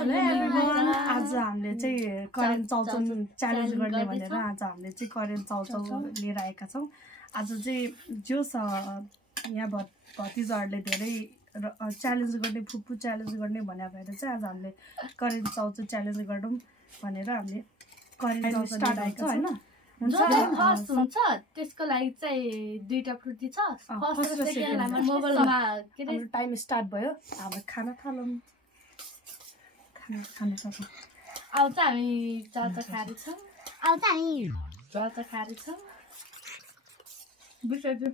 Hello everyone आज हामीले चाहिँ करेन्ट चाउचाउ च्यालेन्ज गर्ने भनेर आज हामीले चाहिँ करेन्ट चाउचाउ लिएर आएका छौँ। आज चाहिँ जो यहाँ भतिजाहरूले धेरै च्यालेन्ज गर्ने फुपू च्यालेन्ज गर्ने भन्ने भएर चाहिँ आज हामीले करेन्ट चाउचाउ च्यालेन्ज गरौँ भनेर हामीले करेन्ट चाउचाउ स्टार्ट आएको हैन। फर्स्ट हुन्छ त्यसको लागि चाहिँ दुईटा फ्रुटी छ। फर्स्ट र सेकेन्डलाई मोबाइलमा के रे टाइम स्टार्ट भयो। अब खाना थालौँ खाना सक्छौँ। अब चाहिँ हामी चाउचाउ खाएर छौँ। अब चाहिँ हामी चाउचाउ खाएर छौँ। बिर्सेछु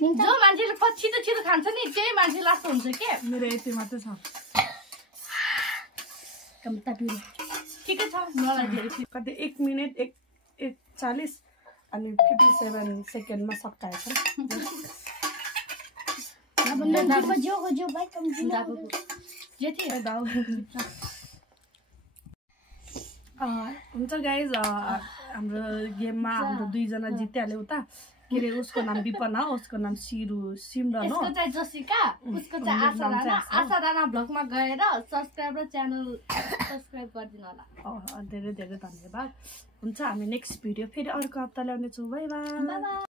जो मान्छेले छिटो छिटो खान्छ नि त्यही मान्छे लास्ट हुन्छ के। मेरो यति मात्र छ। ठिकै छ मलाई धेरै कति 1 मिनेट 1:40 अनि 57 सेकेन्डमा सक्टाएछ। अब जो भाइ कम जे थियो दाउ हुन्छ गाइज हाम्रो गेममा हाम्रो दुईजना जितिहाल्यो उता के रे उसको नाम विपना उसको नाम सिमरन हो। यसको चाहिँ जसिका उसको चाहिँ आशा राणा भ्लगमा गएर सब्स्क्राइब र च्यानल सब्स्क्राइब गरिदिनु होला। धेरै धेरै धन्यवाद। हुन्छ हामी नेक्स्ट भिडियो फेरि अर्को हप्ता ल्याउने छौँ। Bye bye.